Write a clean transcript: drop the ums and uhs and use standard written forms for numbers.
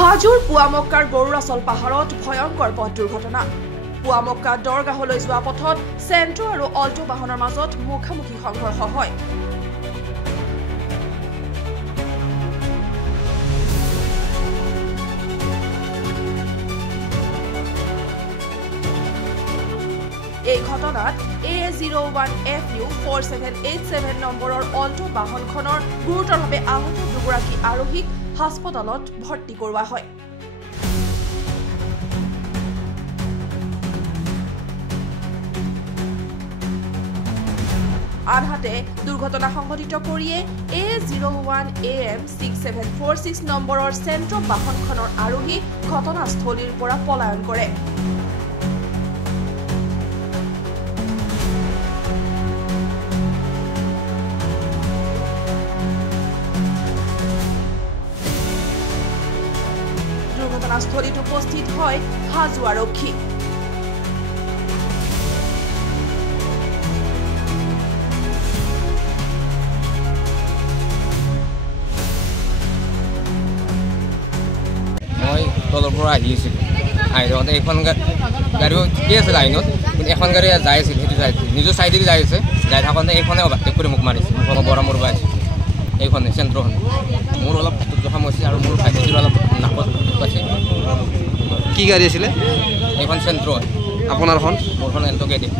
হাজোৰ পুৱামক্কাৰ গৰুৰাচল পাহাৰত ভয়ংকৰ পথ দুৰ্ঘটনা। পুৱামক্কা দৰগাহলৈ যোৱা পথত চেণ্ট্ৰ আৰু অল্টো বাহনৰ মাজত মুখামুখি সংঘৰ্ষ হয়। এই ঘটনাত A01FU 4787 নম্বৰৰ অল্টো বাহনখনৰ গুৰুতৰভাৱে আহত দুগৰাকী আৰোহীক হাস্পতালত ভৰ্তি কৰোৱা হয়। আনহাতে দুৰ্ঘটনা সংঘটিত কৰিয়ে A01AM 6746 নম্বৰৰ চেণ্ট্ৰ বাহনখনৰ আৰোহী ঘটনাস্থলীৰ পৰা পলায়ন কৰে। ঘটনাস্থলীত উপস্থিত হয় হাজো আৰক্ষী। মই তলৰ পৰা আহি আছিলোঁ, আহি থাকোঁতে এখন গাড়ীও ঠিকেই আছে লাইনত, কিন্তু এখন গাড়ী যাই আছিল, সেইটো যাই নিজৰ চাইডেদি যাই আছে, যাই থাকোঁতে এইখনে অভাৰটেক কৰি মোক মাৰিছে, মোক অলপ বৰা মৰিব আহিছে, এইখনে চেণ্ট্ৰখন। মোৰ অলপ জখম হৈছে আৰু মোৰ ভাইটিৰ অলপ নাকত পাইছে। কি গাড়ী আছিলে? এইখন চেণ্ট্ৰ, আপোনাৰখন? মোৰখন এণ্টকে দিয়ে।